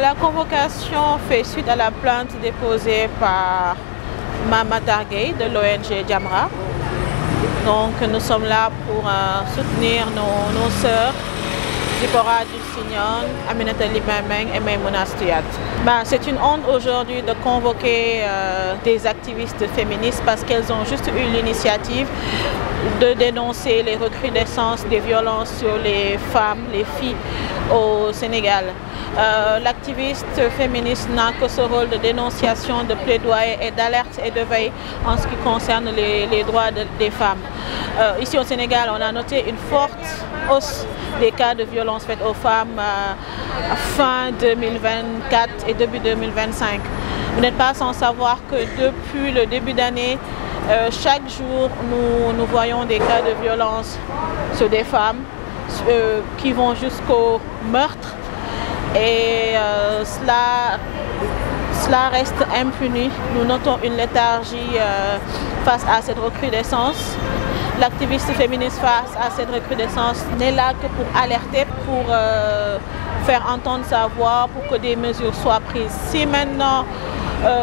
La convocation fait suite à la plainte déposée par Mame Mactar Gueye de l'ONG Jamra. Donc nous sommes là pour soutenir nos sœurs, Zipporah Dulcingne, Aminata Ly Meng et Maïmouna Stouiat. C'est une honte aujourd'hui de convoquer des activistes féministes parce qu'elles ont juste eu l'initiative de dénoncer les recrudescences des violences sur les femmes, les filles au Sénégal. L'activiste féministe n'a que ce rôle de dénonciation, de plaidoyer et d'alerte et de veille en ce qui concerne les droits des femmes. Ici au Sénégal, on a noté une forte hausse des cas de violences faites aux femmes fin 2024 et début 2025. Vous n'êtes pas sans savoir que depuis le début d'année, chaque jour, nous voyons des cas de violence sur des femmes qui vont jusqu'au meurtre. Et cela reste impuni. Nous notons une léthargie face à cette recrudescence. L'activiste féministe face à cette recrudescence n'est là que pour alerter, pour faire entendre sa voix, pour que des mesures soient prises. Si maintenant,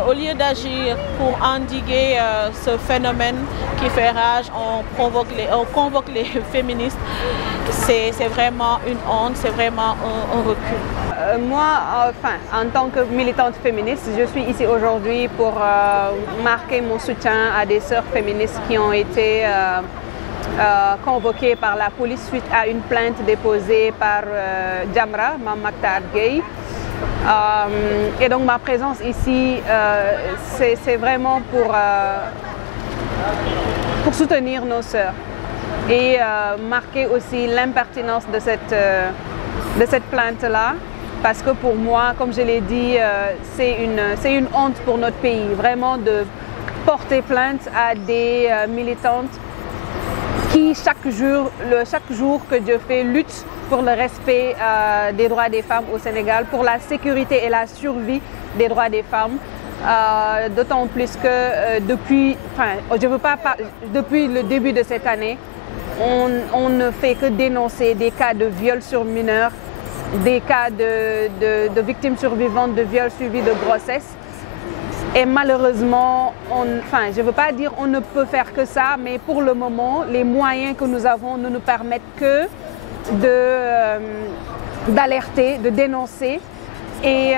au lieu d'agir pour endiguer ce phénomène qui fait rage, on convoque les féministes, c'est vraiment une honte, c'est vraiment un recul. Moi, en tant que militante féministe, je suis ici aujourd'hui pour marquer mon soutien à des sœurs féministes qui ont été convoquées par la police suite à une plainte déposée par Jamra, Mame Mactar Gueye. Et donc ma présence ici, c'est vraiment pour soutenir nos sœurs et marquer aussi l'impertinence de cette plainte-là. Parce que pour moi, comme je l'ai dit, c'est une honte pour notre pays, vraiment de porter plainte à des militantes qui chaque jour que Dieu fait luttent pour le respect des droits des femmes au Sénégal, pour la sécurité et la survie des droits des femmes. D'autant plus que depuis le début de cette année, on ne fait que dénoncer des cas de viol sur mineurs, des cas de victimes survivantes de viols suivis de grossesse. Et malheureusement, je ne veux pas dire on ne peut faire que ça, mais pour le moment, les moyens que nous avons ne nous permettent que d'alerter, de dénoncer et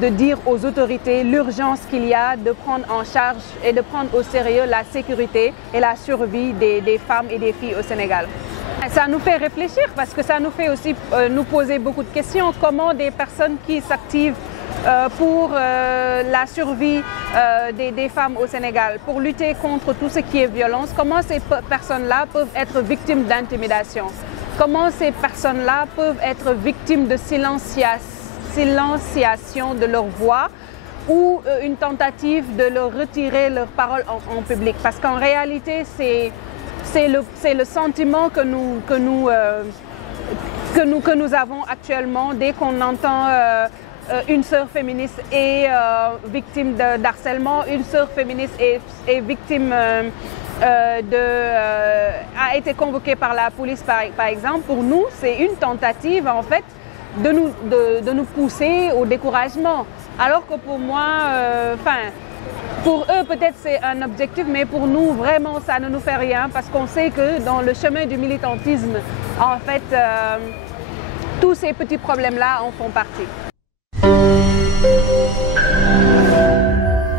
de dire aux autorités l'urgence qu'il y a de prendre en charge et de prendre au sérieux la sécurité et la survie des femmes et des filles au Sénégal. Ça nous fait réfléchir parce que ça nous fait aussi nous poser beaucoup de questions. Comment des personnes qui s'activent pour la survie des femmes au Sénégal, pour lutter contre tout ce qui est violence, comment ces personnes-là peuvent être victimes d'intimidation? Comment ces personnes-là peuvent être victimes de silenciation de leur voix ou une tentative de leur retirer leur parole en public? Parce qu'en réalité, c'est le sentiment que nous avons actuellement dès qu'on entend une sœur féministe est victime d'harcèlement, une sœur féministe est victime a été convoquée par la police par exemple. Pour nous, c'est une tentative en fait de nous pousser au découragement. Alors que pour moi, pour eux, peut-être c'est un objectif, mais pour nous, vraiment, ça ne nous fait rien parce qu'on sait que dans le chemin du militantisme, en fait, tous ces petits problèmes-là en font partie.